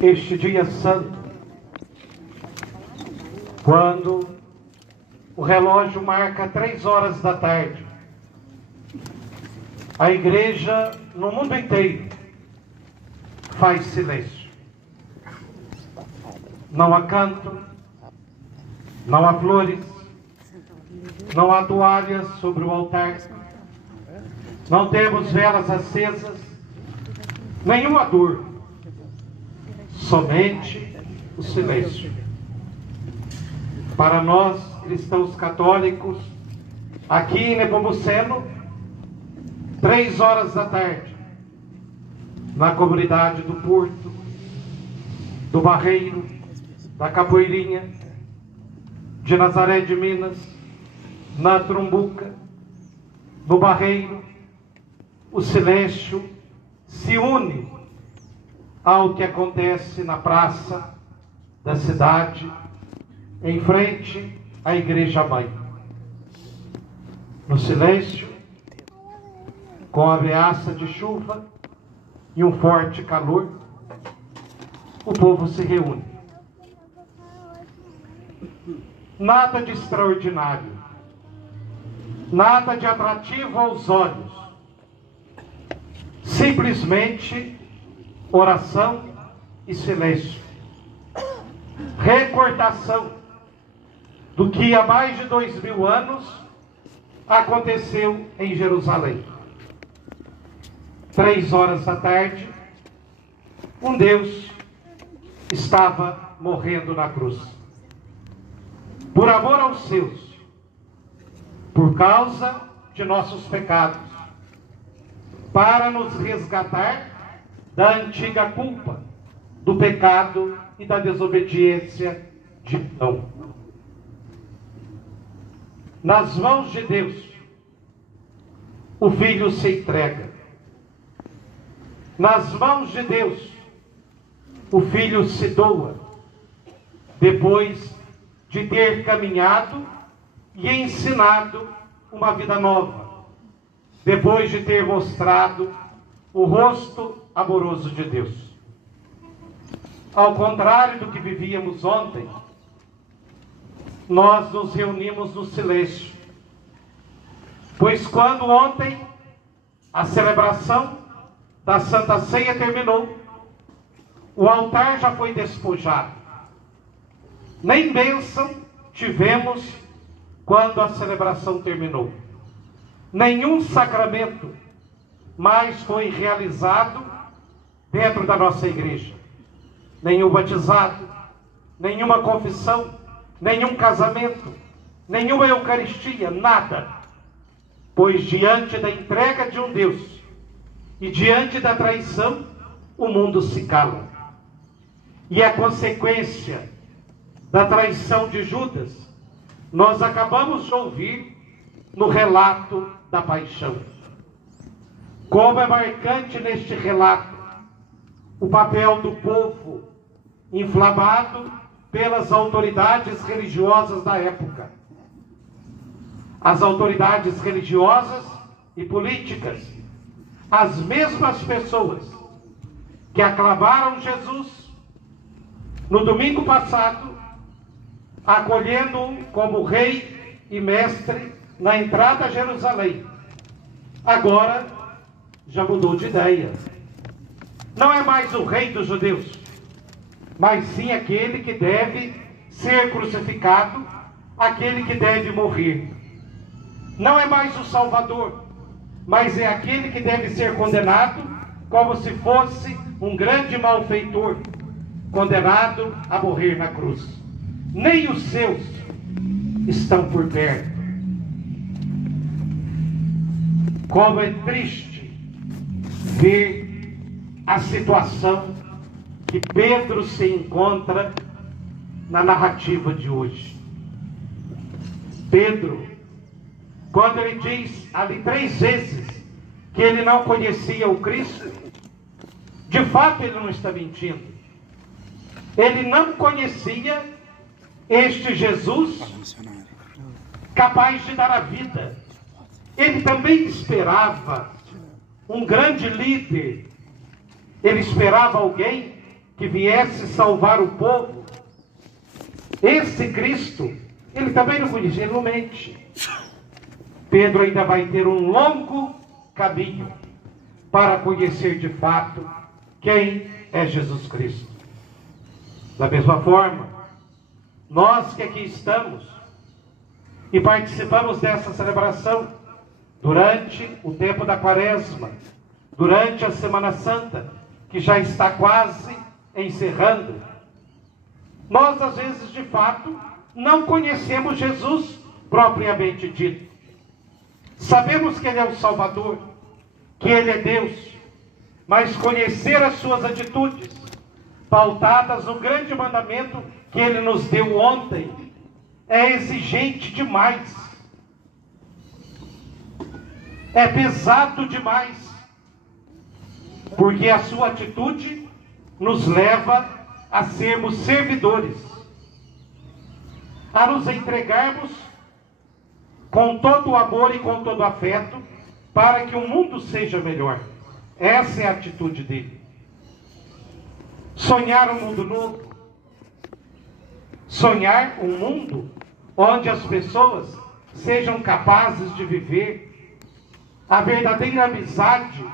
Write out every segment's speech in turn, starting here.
este dia santo, quando o relógio marca 3 horas da tarde, a igreja no mundo inteiro faz silêncio. Não há canto, não há flores, não há toalhas sobre o altar, não temos velas acesas, nenhuma dor, somente o silêncio. Para nós, cristãos católicos, aqui em Nepomuceno, 3 horas da tarde, na comunidade do Porto, do Barreiro, da Capoeirinha, de Nazaré de Minas, na Trumbuca, no Barreiro, o silêncio se une ao que acontece na praça da cidade, em frente à Igreja-mãe. No silêncio, com a ameaça de chuva e um forte calor, o povo se reúne. Nada de extraordinário, nada de atrativo aos olhos, simplesmente oração e silêncio. Recordação do que há mais de 2000 anos aconteceu em Jerusalém. 3 horas da tarde, um Deus estava morrendo na cruz. Por amor aos seus, por causa de nossos pecados, para nos resgatar da antiga culpa, do pecado e da desobediência de Adão. Nas mãos de Deus, o Filho se entrega. Nas mãos de Deus, o Filho se doa, depois de ter caminhado e ensinado uma vida nova, depois de ter mostrado o rosto amoroso de Deus. Ao contrário do que vivíamos ontem, nós nos reunimos no silêncio, pois quando ontem a celebração da Santa Ceia terminou, o altar já foi despojado. Nem bênção tivemos quando a celebração terminou. Nenhum sacramento mais foi realizado dentro da nossa igreja. Nenhum batizado, nenhuma confissão, nenhum casamento, nenhuma Eucaristia, nada. Pois diante da entrega de um Deus e diante da traição, o mundo se cala. E a consequência da traição de Judas, nós acabamos de ouvir no relato da paixão. Como é marcante neste relato o papel do povo inflamado pelas autoridades religiosas da época. As autoridades religiosas e políticas, as mesmas pessoas que aclamaram Jesus no domingo passado, acolhendo-o como rei e mestre na entrada a Jerusalém, agora já mudou de ideia. Não é mais o rei dos judeus, mas sim aquele que deve ser crucificado, aquele que deve morrer. Não é mais o Salvador, mas é aquele que deve ser condenado como se fosse um grande malfeitor, condenado a morrer na cruz. Nem os seus estão por perto. Como é triste ver a situação que Pedro se encontra na narrativa de hoje. Pedro, quando ele diz ali 3 vezes que ele não conhecia o Cristo, de fato ele não está mentindo. Ele não conhecia este Jesus capaz de dar a vida. Ele também esperava um grande líder. Ele esperava alguém que viesse salvar o povo, esse Cristo, ele também não conhecia, ele não mente. Pedro ainda vai ter um longo caminho para conhecer de fato quem é Jesus Cristo. Da mesma forma, nós que aqui estamos e participamos dessa celebração durante o tempo da Quaresma, durante a Semana Santa, que já está quase encerrando, nós às vezes de fato não conhecemos Jesus propriamente dito. Sabemos que Ele é o Salvador, que Ele é Deus, mas conhecer as suas atitudes, pautadas no grande mandamento que Ele nos deu ontem, é exigente demais. É pesado demais, porque a sua atitude nos leva a sermos servidores, a nos entregarmos com todo o amor e com todo o afeto, para que o mundo seja melhor. Essa é a atitude dele. Sonhar um mundo novo, sonhar um mundo onde as pessoas sejam capazes de viver a verdadeira amizade,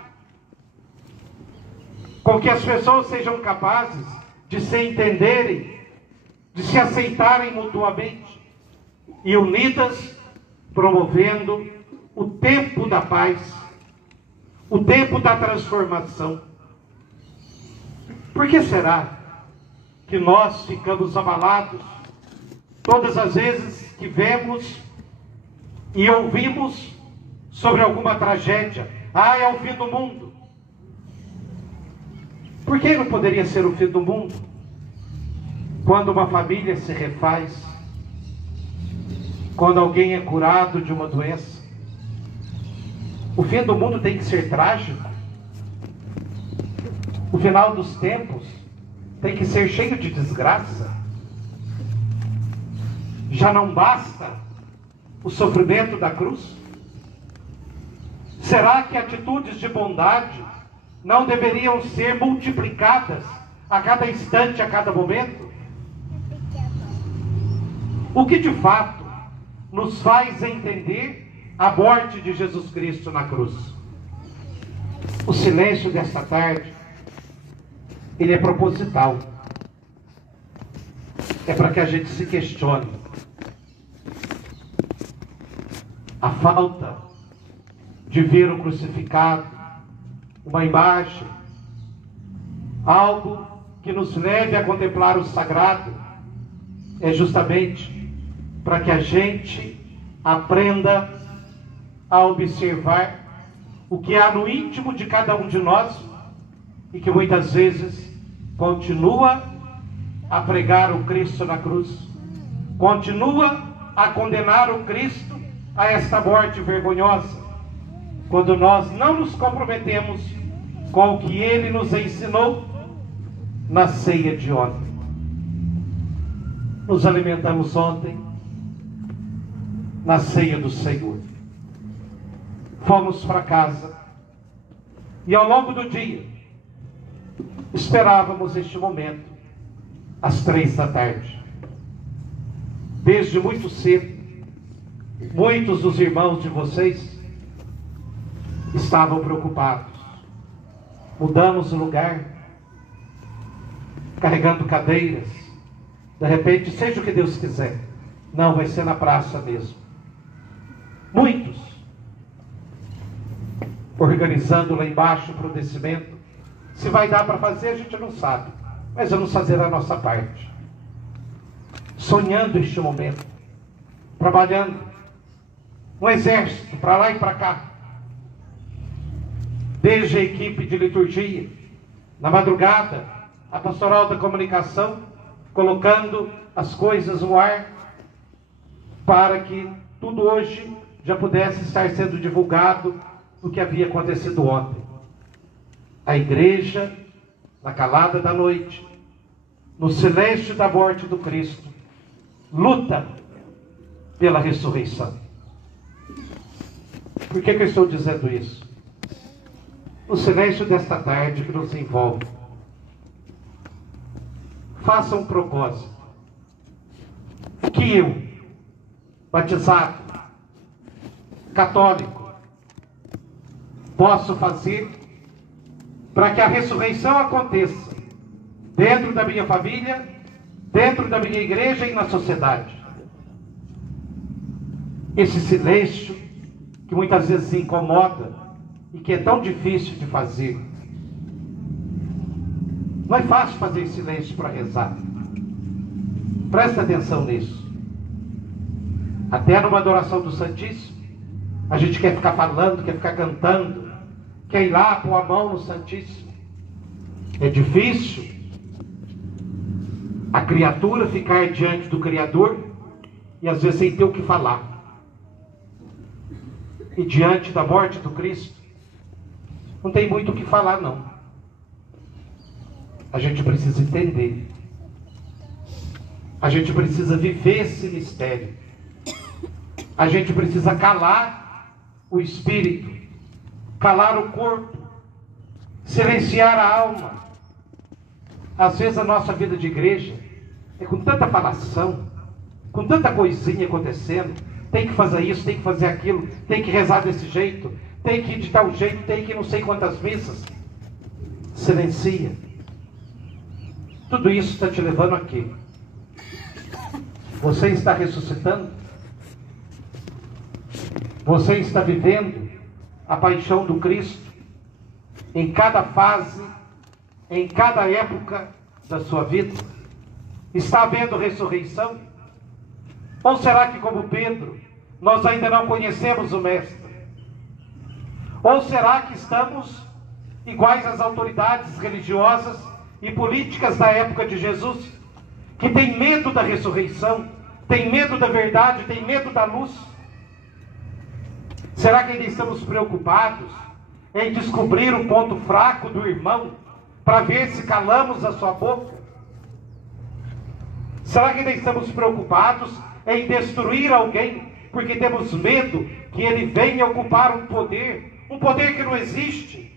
com que as pessoas sejam capazes de se entenderem, de se aceitarem mutuamente e unidas, promovendo o tempo da paz, o tempo da transformação. Por que será que nós ficamos abalados todas as vezes que vemos e ouvimos sobre alguma tragédia? Ah, é o fim do mundo. Por que não poderia ser o fim do mundo quando uma família se refaz, quando alguém é curado de uma doença? O fim do mundo tem que ser trágico. O final dos tempos tem que ser cheio de desgraça. Já não basta o sofrimento da cruz? Será que atitudes de bondade não deveriam ser multiplicadas a cada instante, a cada momento? O que de fato nos faz entender a morte de Jesus Cristo na cruz? O silêncio desta tarde, ele é proposital. É para que a gente se questione. A falta de ver o crucificado, uma imagem, algo que nos leve a contemplar o sagrado, é justamente para que a gente aprenda a observar o que há no íntimo de cada um de nós e que muitas vezes continua a pregar o Cristo na cruz, continua a condenar o Cristo a esta morte vergonhosa, quando nós não nos comprometemos com o que Ele nos ensinou na ceia de ontem. Nos alimentamos ontem na ceia do Senhor. Fomos para casa e ao longo do dia esperávamos este momento às 3 da tarde. Desde muito cedo, muitos dos irmãos de vocês estavam preocupados. Mudamos o lugar, carregando cadeiras. De repente, seja o que Deus quiser. Não, vai ser na praça mesmo. Muitos organizando lá embaixo para o descimento. Se vai dar para fazer, a gente não sabe. Mas vamos fazer a nossa parte. Sonhando este momento. Trabalhando. Um exército para lá e para cá. Desde a equipe de liturgia, na madrugada, a pastoral da comunicação, colocando as coisas no ar, para que tudo hoje já pudesse estar sendo divulgado o que havia acontecido ontem. A igreja, na calada da noite, no silêncio da morte do Cristo, luta pela ressurreição. Por que eu estou dizendo isso? O silêncio desta tarde que nos envolve, faça um propósito. O que eu, batizado, católico, posso fazer para que a ressurreição aconteça dentro da minha família, dentro da minha igreja e na sociedade? Esse silêncio que muitas vezes incomoda e que é tão difícil de fazer. Não é fácil fazer silêncio para rezar. Presta atenção nisso. Até numa adoração do Santíssimo, a gente quer ficar falando, quer ficar cantando, quer ir lá pôr a mão no Santíssimo. É difícil a criatura ficar diante do Criador e às vezes sem ter o que falar. E diante da morte do Cristo, não tem muito o que falar, não. A gente precisa entender. A gente precisa viver esse mistério. A gente precisa calar o espírito, calar o corpo, silenciar a alma. Às vezes a nossa vida de igreja é com tanta falação, com tanta coisinha acontecendo. Tem que fazer isso, tem que fazer aquilo, tem que rezar desse jeito, tem que ir de tal jeito, tem que ir não sei quantas missas. Silencia. Tudo isso está te levando a quê? Você está ressuscitando? Você está vivendo a paixão do Cristo em cada fase, em cada época da sua vida? Está havendo ressurreição? Ou será que, como Pedro, nós ainda não conhecemos o Mestre? Ou será que estamos iguais às autoridades religiosas e políticas da época de Jesus, que tem medo da ressurreição, tem medo da verdade, tem medo da luz? Será que ainda estamos preocupados em descobrir o ponto fraco do irmão, para ver se calamos a sua boca? Será que ainda estamos preocupados em destruir alguém, porque temos medo que ele venha ocupar um poder que não existe,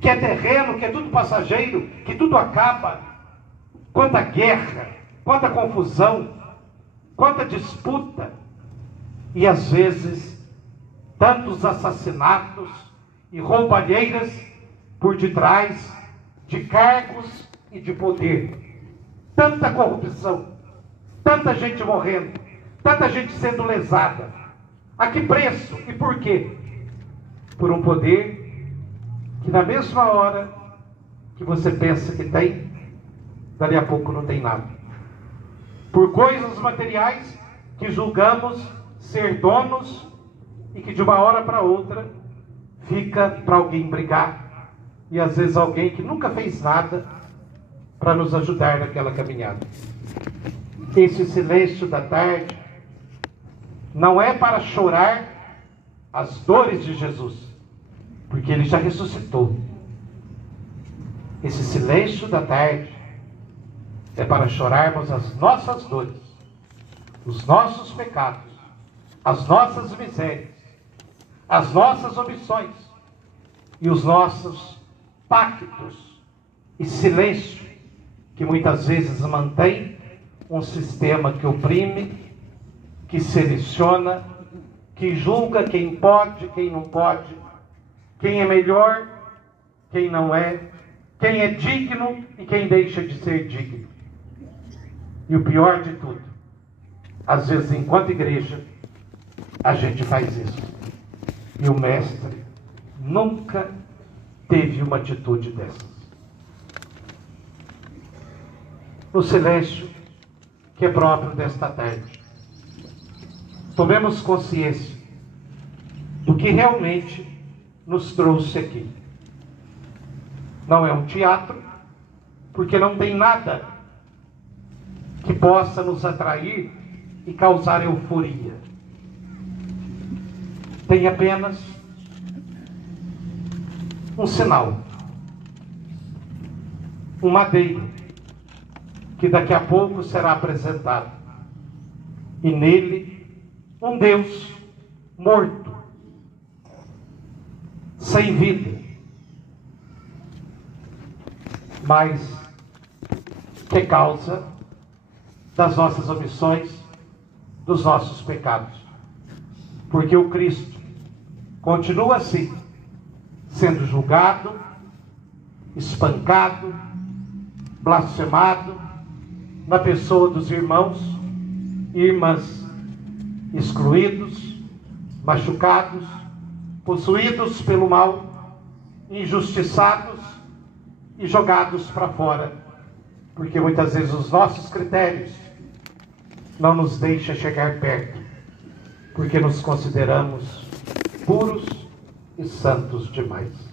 que é terreno, que é tudo passageiro, que tudo acaba? Quanta guerra, quanta confusão, quanta disputa, e às vezes tantos assassinatos e roubalheiras por detrás de cargos e de poder. Tanta corrupção, tanta gente morrendo, tanta gente sendo lesada. A que preço e por quê? Por um poder que na mesma hora que você pensa que tem, dali a pouco não tem nada. Por coisas materiais que julgamos ser donos e que de uma hora para outra fica para alguém brigar, e às vezes alguém que nunca fez nada para nos ajudar naquela caminhada. Esse silêncio da tarde não é para chorar as dores de Jesus, porque ele já ressuscitou. Esse silêncio da tarde é para chorarmos as nossas dores, os nossos pecados, as nossas misérias, as nossas omissões e os nossos pactos e silêncio que muitas vezes mantém um sistema que oprime, que seleciona, que julga quem pode, quem não pode, quem é melhor, quem não é, quem é digno e quem deixa de ser digno. E o pior de tudo, às vezes enquanto igreja, a gente faz isso. E o Mestre nunca teve uma atitude dessas. No silêncio que é próprio desta tarde, tomemos consciência do que realmente nos trouxe aqui. Não é um teatro, porque não tem nada que possa nos atrair e causar euforia. Tem apenas um sinal, um madeiro, que daqui a pouco será apresentado, e nele um Deus morto, sem vida, mas que é causa das nossas omissões, dos nossos pecados. Porque o Cristo continua assim, sendo julgado, espancado, blasfemado, na pessoa dos irmãos e irmãs, excluídos, machucados, possuídos pelo mal, injustiçados e jogados para fora, porque muitas vezes os nossos critérios não nos deixam chegar perto, porque nos consideramos puros e santos demais.